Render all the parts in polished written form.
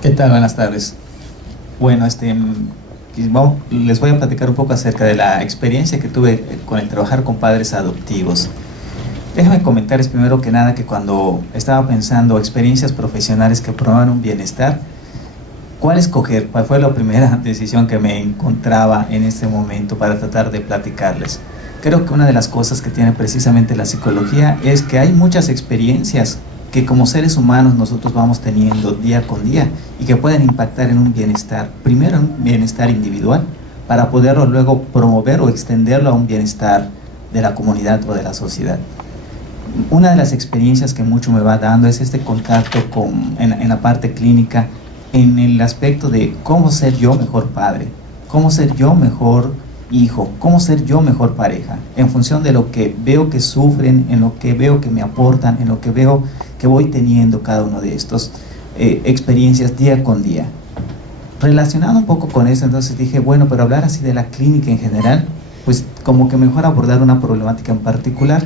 ¿Qué tal? Buenas tardes. Bueno, les voy a platicar un poco acerca de la experiencia que tuve con el trabajar con padres adoptivos. Déjame comentarles primero que nada que cuando estaba pensando experiencias profesionales que promuevan un bienestar, ¿cuál escoger? ¿Cuál fue la primera decisión que me encontraba en este momento para tratar de platicarles? Creo que una de las cosas que tiene precisamente la psicología es que hay muchas experiencias que como seres humanos nosotros vamos teniendo día con día y que pueden impactar en un bienestar, primero en un bienestar individual, para poderlo luego promover o extenderlo a un bienestar de la comunidad o de la sociedad. Una de las experiencias que mucho me va dando es este contacto en la parte clínica, en el aspecto de cómo ser yo mejor padre, cómo ser yo mejor hijo, cómo ser yo mejor pareja, en función de lo que veo que sufren, en lo que veo que me aportan, en lo que veo que voy teniendo cada uno de estos experiencias día con día. Relacionado un poco con eso, entonces dije, bueno, pero hablar así de la clínica en general, pues como que mejor abordar una problemática en particular.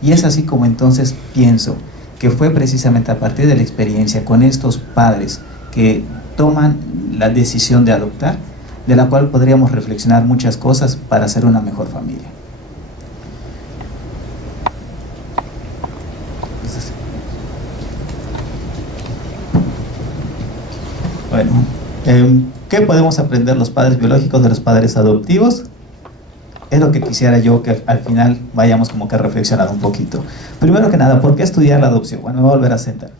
Y es así como entonces pienso que fue precisamente a partir de la experiencia con estos padres que toman la decisión de adoptar, de la cual podríamos reflexionar muchas cosas para hacer una mejor familia. Bueno, ¿qué podemos aprender los padres biológicos de los padres adoptivos? Es lo que quisiera yo que al final vayamos como que a reflexionar un poquito. Primero que nada, ¿por qué estudiar la adopción? Bueno, me voy a volver a sentar.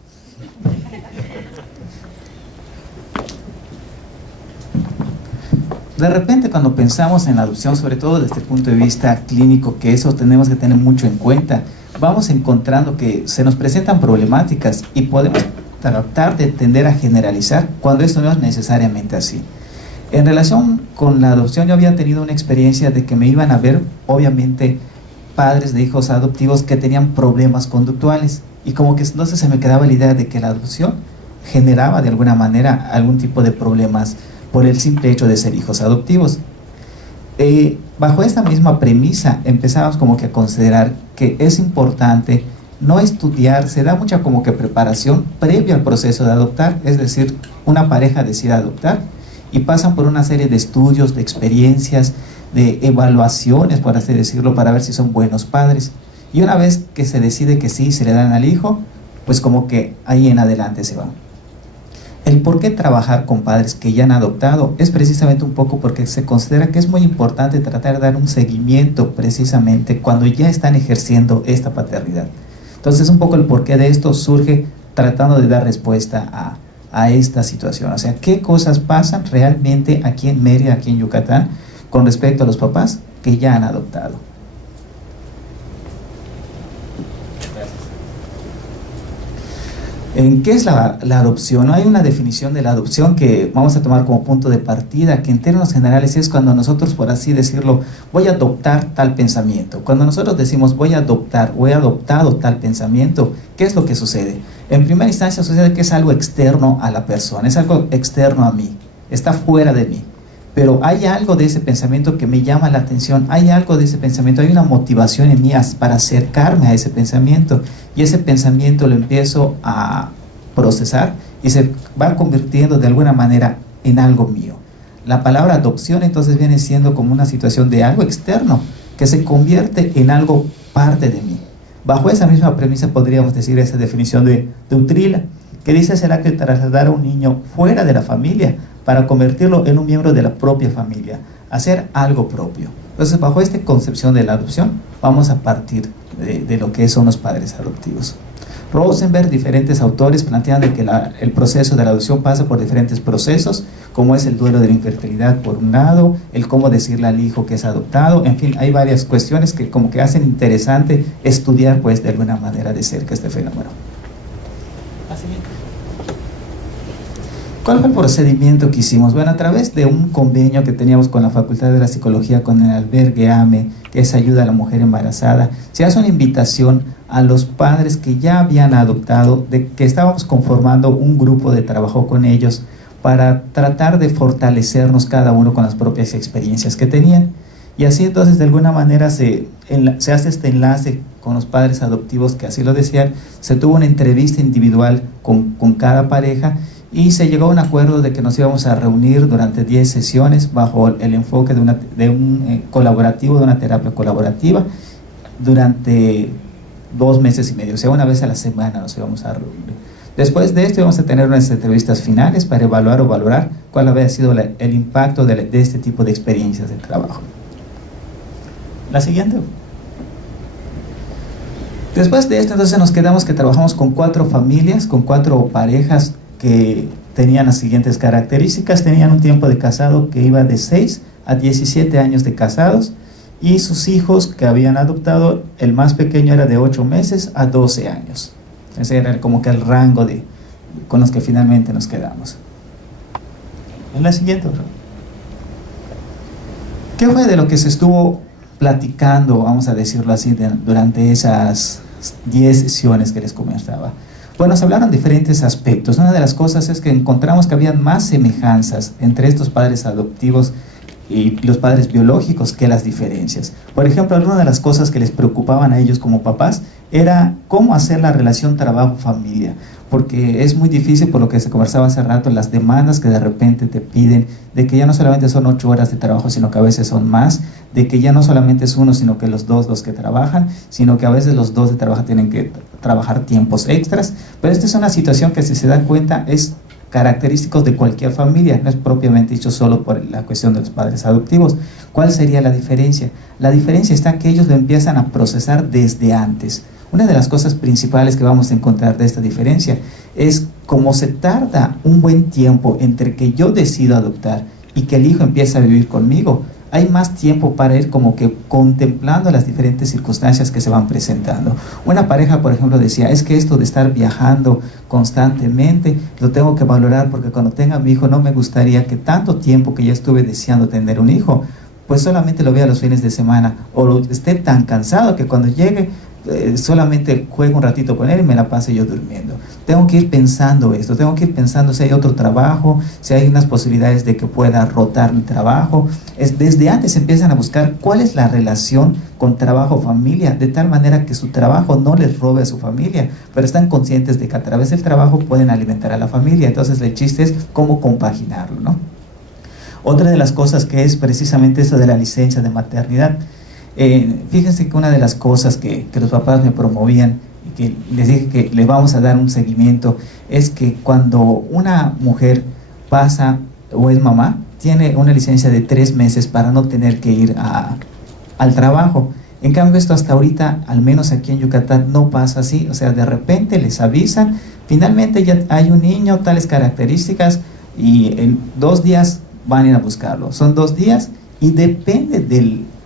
De repente cuando pensamos en la adopción, sobre todo desde el punto de vista clínico, que eso tenemos que tener mucho en cuenta, vamos encontrando que se nos presentan problemáticas y podemos tratar de tender a generalizar cuando esto no es necesariamente así. En relación con la adopción, yo había tenido una experiencia de que me iban a ver, obviamente, padres de hijos adoptivos que tenían problemas conductuales, y como que entonces se me quedaba la idea de que la adopción generaba de alguna manera algún tipo de problemas por el simple hecho de ser hijos adoptivos. Bajo esta misma premisa empezamos como que a considerar que es importante no estudiar, se da mucha como que preparación previa al proceso de adoptar, es decir, una pareja decide adoptar y pasan por una serie de estudios, de experiencias, de evaluaciones, por así decirlo, para ver si son buenos padres. Y una vez que se decide que sí, se le dan al hijo, pues como que ahí en adelante se van. El por qué trabajar con padres que ya han adoptado es precisamente un poco porque se considera que es muy importante tratar de dar un seguimiento precisamente cuando ya están ejerciendo esta paternidad. Entonces un poco el porqué de esto surge tratando de dar respuesta a esta situación. O sea, ¿qué cosas pasan realmente aquí en Mérida, aquí en Yucatán, con respecto a los papás que ya han adoptado? ¿En qué es la adopción? No hay una definición de la adopción que vamos a tomar como punto de partida, que en términos generales es cuando nosotros, por así decirlo, voy a adoptar tal pensamiento. Cuando nosotros decimos voy a adoptar o he adoptado tal pensamiento, ¿qué es lo que sucede? En primera instancia sucede que es algo externo a la persona, es algo externo a mí, está fuera de mí. Pero hay algo de ese pensamiento que me llama la atención, hay algo de ese pensamiento, hay una motivación en mí para acercarme a ese pensamiento, y ese pensamiento lo empiezo a procesar y se va convirtiendo de alguna manera en algo mío. La palabra adopción entonces viene siendo como una situación de algo externo que se convierte en algo parte de mí. Bajo esa misma premisa podríamos decir esa definición de Utrila, que dice será que trasladar a un niño fuera de la familia para convertirlo en un miembro de la propia familia, hacer algo propio. Entonces, bajo esta concepción de la adopción, vamos a partir de lo que son los padres adoptivos. Rosenberg, diferentes autores plantean de que el proceso de la adopción pasa por diferentes procesos, como es el duelo de la infertilidad por un lado, el cómo decirle al hijo que es adoptado, en fin, hay varias cuestiones que como que hacen interesante estudiar pues de alguna manera de cerca este fenómeno. ¿Cuál fue el procedimiento que hicimos? Bueno, a través de un convenio que teníamos con la Facultad de la Psicología, con el albergue AME, que es Ayuda a la Mujer Embarazada, se hace una invitación a los padres que ya habían adoptado, de que estábamos conformando un grupo de trabajo con ellos para tratar de fortalecernos cada uno con las propias experiencias que tenían. Y así entonces de alguna manera se hace este enlace con los padres adoptivos que así lo desean, se tuvo una entrevista individual con cada pareja. y se llegó a un acuerdo de que nos íbamos a reunir durante 10 sesiones bajo el enfoque de un colaborativo, de una terapia colaborativa, durante 2 meses y medio, o sea, una vez a la semana nos íbamos a reunir. Después de esto íbamos a tener unas entrevistas finales para evaluar o valorar cuál había sido el impacto de este tipo de experiencias de trabajo. La siguiente. Después de esto, entonces nos quedamos que trabajamos con 4 familias, con 4 parejas que tenían las siguientes características. Tenían un tiempo de casado que iba de 6 a 17 años de casados, y sus hijos que habían adoptado, el más pequeño era de 8 meses a 12 años. Ese era como que el rango con los que finalmente nos quedamos. En la siguiente. ¿Qué fue de lo que se estuvo platicando, vamos a decirlo así, durante esas 10 sesiones que les comentaba? Bueno, se hablaron diferentes aspectos. Una de las cosas es que encontramos que había más semejanzas entre estos padres adoptivos y los padres biológicos que las diferencias. Por ejemplo, alguna de las cosas que les preocupaban a ellos como papás era cómo hacer la relación trabajo-familia, porque es muy difícil, por lo que se conversaba hace rato, las demandas que de repente te piden, de que ya no solamente son 8 horas de trabajo, sino que a veces son más, de que ya no solamente es uno, sino que los dos los que trabajan, sino que a veces los dos de trabajo tienen que trabajar tiempos extras. Pero esta es una situación que, si se dan cuenta, es característicos de cualquier familia, no es propiamente dicho solo por la cuestión de los padres adoptivos. ¿Cuál sería la diferencia? La diferencia está que ellos lo empiezan a procesar desde antes. Una de las cosas principales que vamos a encontrar de esta diferencia es cómo se tarda un buen tiempo entre que yo decido adoptar y que el hijo empieza a vivir conmigo. Hay más tiempo para ir como que contemplando las diferentes circunstancias que se van presentando. Una pareja, por ejemplo, decía, es que esto de estar viajando constantemente lo tengo que valorar, porque cuando tenga mi hijo no me gustaría que tanto tiempo que ya estuve deseando tener un hijo, pues solamente lo vea los fines de semana, o esté tan cansado que cuando llegue solamente juego un ratito con él y me la pase yo durmiendo. Tengo que ir pensando esto, tengo que ir pensando si hay otro trabajo, si hay unas posibilidades de que pueda rotar mi trabajo. Desde antes empiezan a buscar cuál es la relación con trabajo-familia, de tal manera que su trabajo no les robe a su familia, pero están conscientes de que a través del trabajo pueden alimentar a la familia. Entonces el chiste es cómo compaginarlo, ¿no? Otra de las cosas que es precisamente eso de la licencia de maternidad. Fíjense que una de las cosas que los papás me promovían y que les dije que le vamos a dar un seguimiento es que cuando una mujer pasa o es mamá, tiene una licencia de 3 meses para no tener que ir al trabajo. En cambio, esto hasta ahorita, al menos aquí en Yucatán, no pasa así. O sea, de repente les avisan, finalmente ya hay un niño, tales características, y en 2 días van a ir a buscarlo. Son 2 días y depende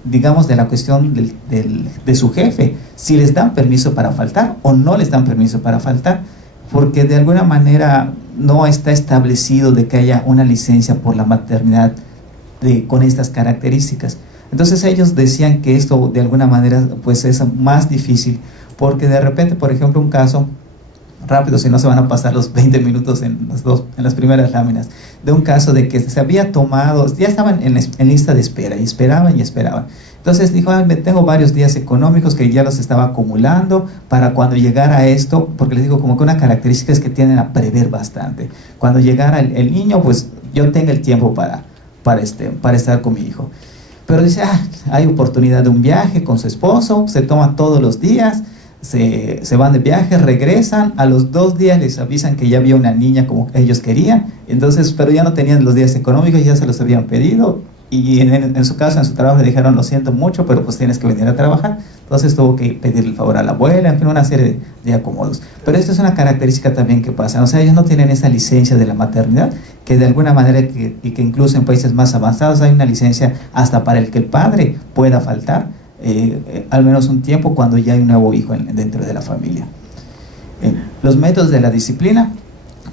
digamos, de la cuestión de su jefe, si les dan permiso para faltar o no les dan permiso para faltar, porque de alguna manera no está establecido de que haya una licencia por la maternidad con estas características. Entonces ellos decían que esto de alguna manera pues es más difícil, porque de repente, por ejemplo, un caso rápido, si no se van a pasar los 20 minutos en las primeras láminas, de un caso de que se había tomado, ya estaban en lista de espera y esperaban y esperaban. Entonces dijo, me tengo varios días económicos que ya los estaba acumulando para cuando llegara esto, porque les digo, como que una característica es que tienden a prever bastante. Cuando llegara el niño, pues yo tenga el tiempo para estar con mi hijo. Pero dice, hay oportunidad de un viaje con su esposo, se toman todos los días, se van de viaje, regresan, a los 2 días les avisan que ya había una niña como ellos querían, entonces, pero ya no tenían los días económicos, ya se los habían pedido, y en su caso, en su trabajo le dijeron, lo siento mucho, pero pues tienes que venir a trabajar. Entonces tuvo que pedirle el favor a la abuela, en fin, una serie de acomodos. Pero esto es una característica también que pasa, o sea, ellos no tienen esa licencia de la maternidad, que de alguna manera, y que incluso en países más avanzados hay una licencia hasta para el que el padre pueda faltar, al menos un tiempo cuando ya hay un nuevo hijo dentro de la familia. Los métodos de la disciplina,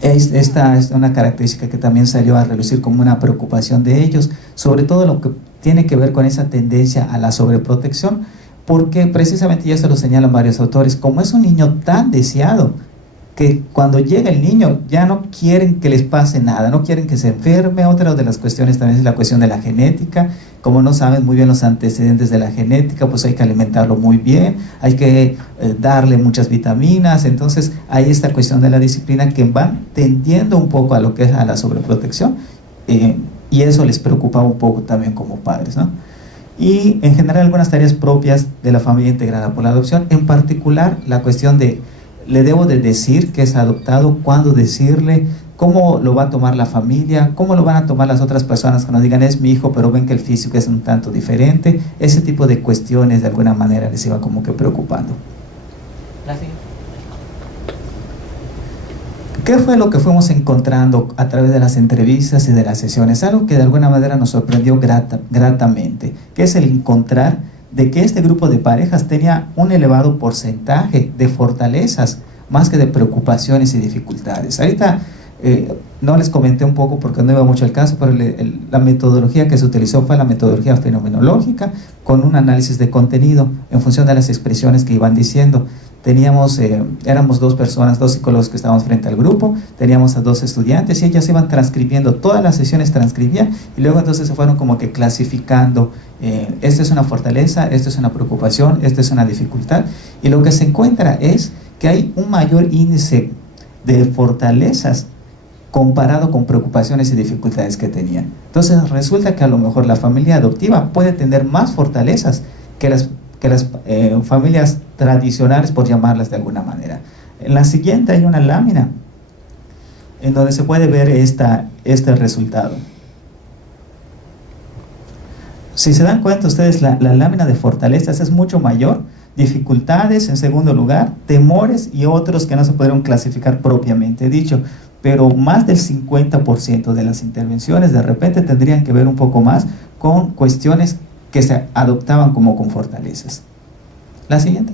esta es una característica que también salió a relucir como una preocupación de ellos, sobre todo lo que tiene que ver con esa tendencia a la sobreprotección, porque precisamente ya se lo señalan varios autores, como es un niño tan deseado, que cuando llega el niño ya no quieren que les pase nada, no quieren que se enferme. Otra de las cuestiones también es la cuestión de la genética. Como no saben muy bien los antecedentes de la genética, pues hay que alimentarlo muy bien, hay que darle muchas vitaminas. Entonces hay esta cuestión de la disciplina que van tendiendo un poco a lo que es a la sobreprotección, y eso les preocupa un poco también como padres, ¿no? Y en general algunas tareas propias de la familia integrada por la adopción, en particular la cuestión de: le debo de decir que es adoptado, cuándo decirle, cómo lo va a tomar la familia, cómo lo van a tomar las otras personas que nos digan es mi hijo, pero ven que el físico es un tanto diferente. Ese tipo de cuestiones de alguna manera les iba como que preocupando. Gracias. ¿Qué fue lo que fuimos encontrando a través de las entrevistas y de las sesiones? Algo que de alguna manera nos sorprendió gratamente, que es el encontrar de que este grupo de parejas tenía un elevado porcentaje de fortalezas más que de preocupaciones y dificultades. Ahorita no les comenté un poco porque no iba mucho al caso, pero la metodología que se utilizó fue la metodología fenomenológica, con un análisis de contenido en función de las expresiones que iban diciendo. Teníamos, éramos dos personas, dos psicólogos que estábamos frente al grupo, teníamos a dos estudiantes y ellas iban transcribiendo, todas las sesiones transcribían, y luego entonces se fueron como que clasificando, esto es una fortaleza, esto es una preocupación, esto es una dificultad, y lo que se encuentra es que hay un mayor índice de fortalezas comparado con preocupaciones y dificultades que tenían. Entonces resulta que a lo mejor la familia adoptiva puede tener más fortalezas que las familias tradicionales, por llamarlas de alguna manera. En la siguiente hay una lámina en donde se puede ver este resultado. Si se dan cuenta ustedes, la lámina de fortalezas es mucho mayor, dificultades en segundo lugar, temores y otros que no se pudieron clasificar propiamente dicho, pero más del 50% de las intervenciones de repente tendrían que ver un poco más con cuestiones que se adoptaban como con fortalezas. La siguiente.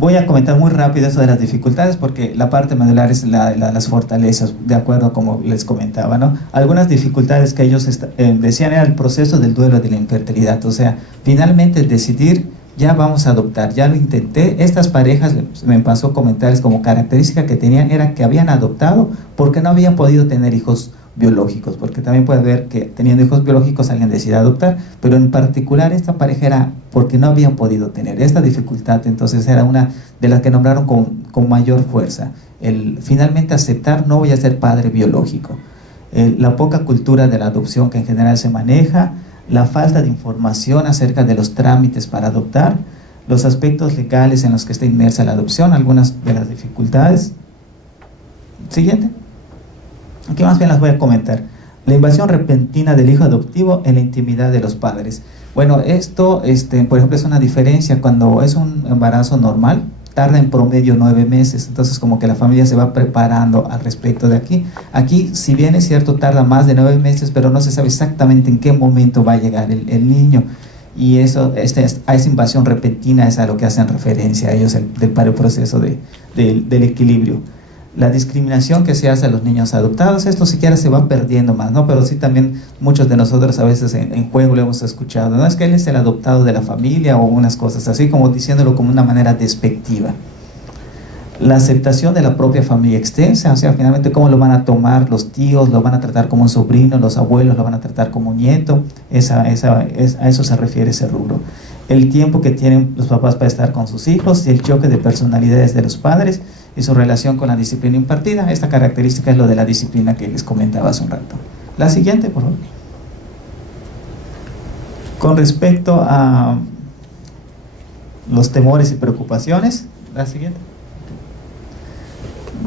Voy a comentar muy rápido eso de las dificultades porque la parte medular es las fortalezas, de acuerdo a como les comentaba, ¿no? Algunas dificultades que ellos decían era el proceso del duelo de la infertilidad, o sea, finalmente decidir, ya vamos a adoptar, ya lo intenté. Estas parejas, me pasó comentarios como característica que tenían era que habían adoptado porque no habían podido tener hijos biológicos, porque también puede ver que teniendo hijos biológicos alguien decide adoptar, pero en particular esta pareja era porque no habían podido tener esta dificultad. Entonces era una de las que nombraron con mayor fuerza, el finalmente aceptar no voy a ser padre biológico, la poca cultura de la adopción que en general se maneja, la falta de información acerca de los trámites para adoptar, los aspectos legales en los que está inmersa la adopción, algunas de las dificultades. Siguiente. Aquí más bien las voy a comentar. La invasión repentina del hijo adoptivo en la intimidad de los padres. Bueno, esto, por ejemplo, es una diferencia. Cuando es un embarazo normal, tarda en promedio 9 meses. Entonces, como que la familia se va preparando al respecto de aquí. Aquí, si bien es cierto, tarda más de 9 meses, pero no se sabe exactamente en qué momento va a llegar el niño. Y eso, a esa invasión repentina es a lo que hacen referencia a ellos del proceso del equilibrio. La discriminación que se hace a los niños adoptados, esto siquiera se va perdiendo más, ¿no? Pero sí también muchos de nosotros a veces en juego lo hemos escuchado, ¿no? Es que él es el adoptado de la familia o unas cosas así, como diciéndolo como una manera despectiva. La aceptación de la propia familia extensa, o sea, finalmente cómo lo van a tomar los tíos, lo van a tratar como un sobrino, los abuelos lo van a tratar como un nieto, a eso se refiere ese rubro. El tiempo que tienen los papás para estar con sus hijos y el choque de personalidades de los padres y su relación con la disciplina impartida. Esta característica es lo de la disciplina que les comentaba hace un rato. La siguiente, por favor. Con respecto a los temores y preocupaciones, la siguiente.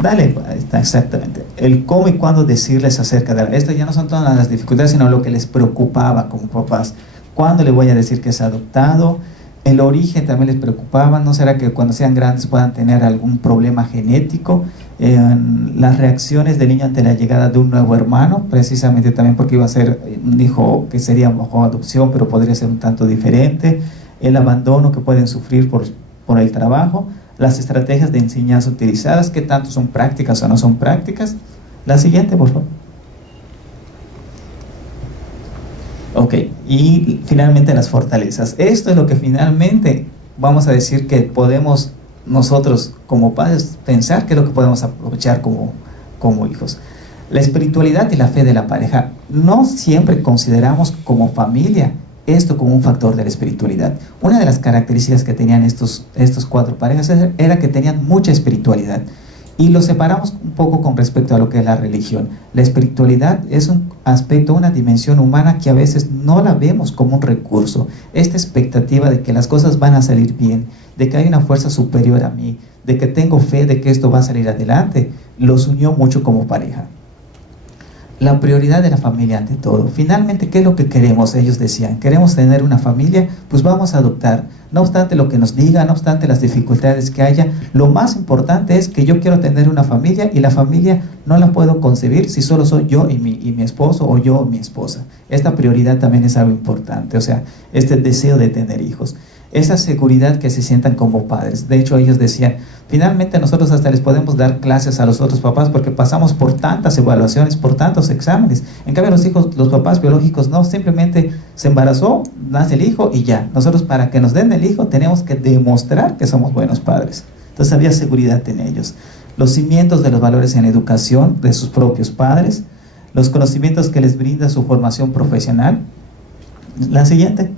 Dale, ahí está, exactamente. El cómo y cuándo decirles acerca de esto ya no son todas las dificultades, sino lo que les preocupaba como papás. ¿Cuándo le voy a decir que es adoptado? El origen también les preocupaba, ¿no será que cuando sean grandes puedan tener algún problema genético? Las reacciones del niño ante la llegada de un nuevo hermano, precisamente también porque iba a ser un hijo que sería bajo adopción, pero podría ser un tanto diferente. El abandono que pueden sufrir por el trabajo, las estrategias de enseñanza utilizadas, qué tanto son prácticas o no son prácticas. La siguiente, por favor. Ok, y finalmente las fortalezas. Esto es lo que finalmente vamos a decir que podemos nosotros como padres pensar qué es lo que podemos aprovechar como hijos. La espiritualidad y la fe de la pareja, no siempre consideramos como familia esto como un factor de la espiritualidad. Una de las características que tenían estos 4 parejas era que tenían mucha espiritualidad. Y lo separamos un poco con respecto a lo que es la religión. La espiritualidad es un aspecto, una dimensión humana que a veces no la vemos como un recurso. Esta expectativa de que las cosas van a salir bien, de que hay una fuerza superior a mí, de que tengo fe de que esto va a salir adelante, los unió mucho como pareja. La prioridad de la familia ante todo. Finalmente, ¿qué es lo que queremos? Ellos decían, queremos tener una familia, pues vamos a adoptar. No obstante lo que nos diga, no obstante las dificultades que haya, lo más importante es que yo quiero tener una familia y la familia no la puedo concebir si solo soy yo y mi esposo o yo y mi esposa. Esta prioridad también es algo importante, o sea, este deseo de tener hijos. Esa seguridad que se sientan como padres. De hecho, ellos decían, finalmente nosotros hasta les podemos dar clases a los otros papás porque pasamos por tantas evaluaciones, por tantos exámenes. En cambio, los papás biológicos no, simplemente se embarazó, nace el hijo y ya. Nosotros, para que nos den el hijo, tenemos que demostrar que somos buenos padres. Entonces había seguridad en ellos. Los cimientos de los valores en la educación de sus propios padres, los conocimientos que les brinda su formación profesional. La siguiente.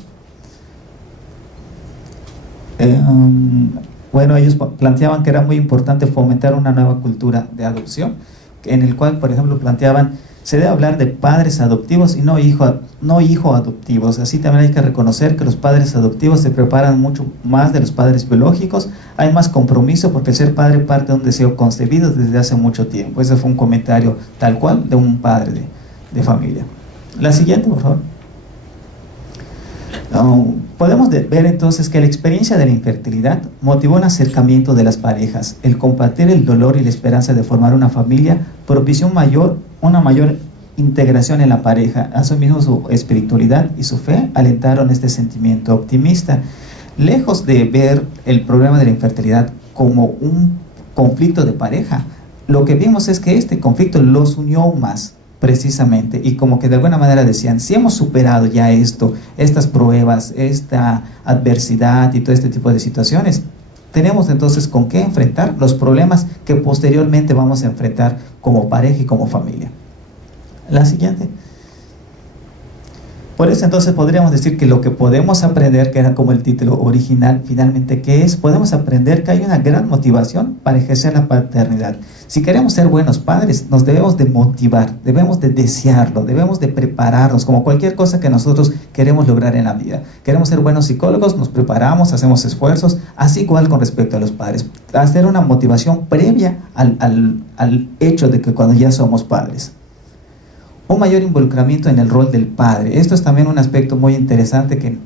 Bueno, ellos planteaban que era muy importante fomentar una nueva cultura de adopción, en el cual, por ejemplo, planteaban, se debe hablar de padres adoptivos y no hijo adoptivos. Así también hay que reconocer que los padres adoptivos se preparan mucho más de los padres biológicos, hay más compromiso porque el ser padre parte de un deseo concebido desde hace mucho tiempo. Ese fue un comentario tal cual de un padre de familia. La siguiente, por favor. Podemos ver entonces que la experiencia de la infertilidad motivó un acercamiento de las parejas. El compartir el dolor y la esperanza de formar una familia propició una mayor integración en la pareja. Asimismo, su espiritualidad y su fe alentaron este sentimiento optimista. Lejos de ver el problema de la infertilidad como un conflicto de pareja, lo que vimos es que este conflicto los unió aún más. Precisamente, y como que de alguna manera decían, si hemos superado ya estas pruebas, esta adversidad y todo este tipo de situaciones, tenemos entonces con qué enfrentar los problemas que posteriormente vamos a enfrentar como pareja y como familia. La siguiente. Por eso entonces podríamos decir que lo que podemos aprender, que era como el título original, finalmente, ¿qué es? Podemos aprender que hay una gran motivación para ejercer la paternidad. Si queremos ser buenos padres, nos debemos de motivar, debemos de desearlo, debemos de prepararnos, como cualquier cosa que nosotros queremos lograr en la vida. Queremos ser buenos psicólogos, nos preparamos, hacemos esfuerzos, así igual con respecto a los padres. Hacer una motivación previa al hecho de que cuando ya somos padres. Un mayor involucramiento en el rol del padre. Esto es también un aspecto muy interesante que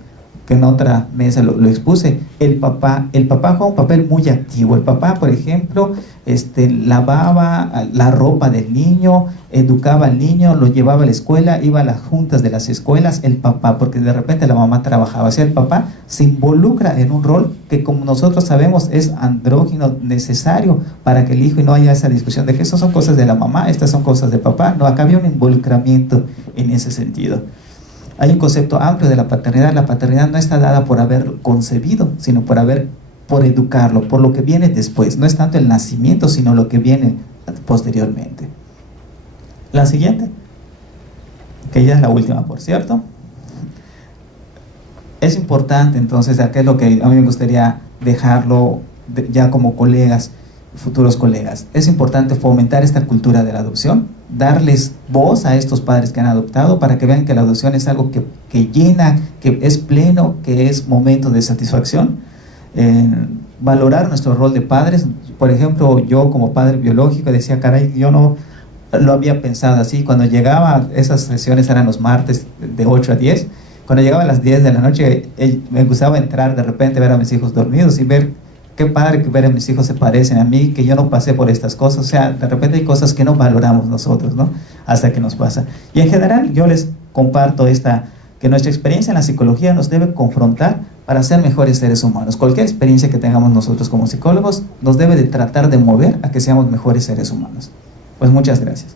en otra mesa lo expuse. El papá juega un papel muy activo. El papá, por ejemplo, lavaba la ropa del niño, educaba al niño, lo llevaba a la escuela, iba a las juntas de las escuelas, el papá, porque de repente la mamá trabajaba. O sea, el papá se involucra en un rol que, como nosotros sabemos, es andrógino, necesario para que el hijo, y no haya esa discusión de que estas son cosas de la mamá, estas son cosas de papá. No, acá había un involucramiento en ese sentido. Hay un concepto amplio de la paternidad. La paternidad no está dada por haber concebido, sino por educarlo, por lo que viene después. No es tanto el nacimiento, sino lo que viene posteriormente. La siguiente, que ya es la última, por cierto. Es importante, entonces, acá es lo que a mí me gustaría dejarlo ya como colegas, futuros colegas. Es importante fomentar esta cultura de la adopción, darles voz a estos padres que han adoptado para que vean que la adopción es algo que llena, que es pleno, que es momento de satisfacción. Valorar nuestro rol de padres. Por ejemplo, yo como padre biológico decía, caray, yo no lo había pensado así. Cuando llegaba, esas sesiones eran los martes de 8 a 10, cuando llegaba a las 10 de la noche, me gustaba entrar de repente, ver a mis hijos dormidos y ver qué padre que ver a mis hijos se parecen a mí, que yo no pasé por estas cosas. O sea, de repente hay cosas que no valoramos nosotros, ¿no? Hasta que nos pasa. Y en general yo les comparto que nuestra experiencia en la psicología nos debe confrontar para ser mejores seres humanos. Cualquier experiencia que tengamos nosotros como psicólogos nos debe de tratar de mover a que seamos mejores seres humanos. Pues muchas gracias.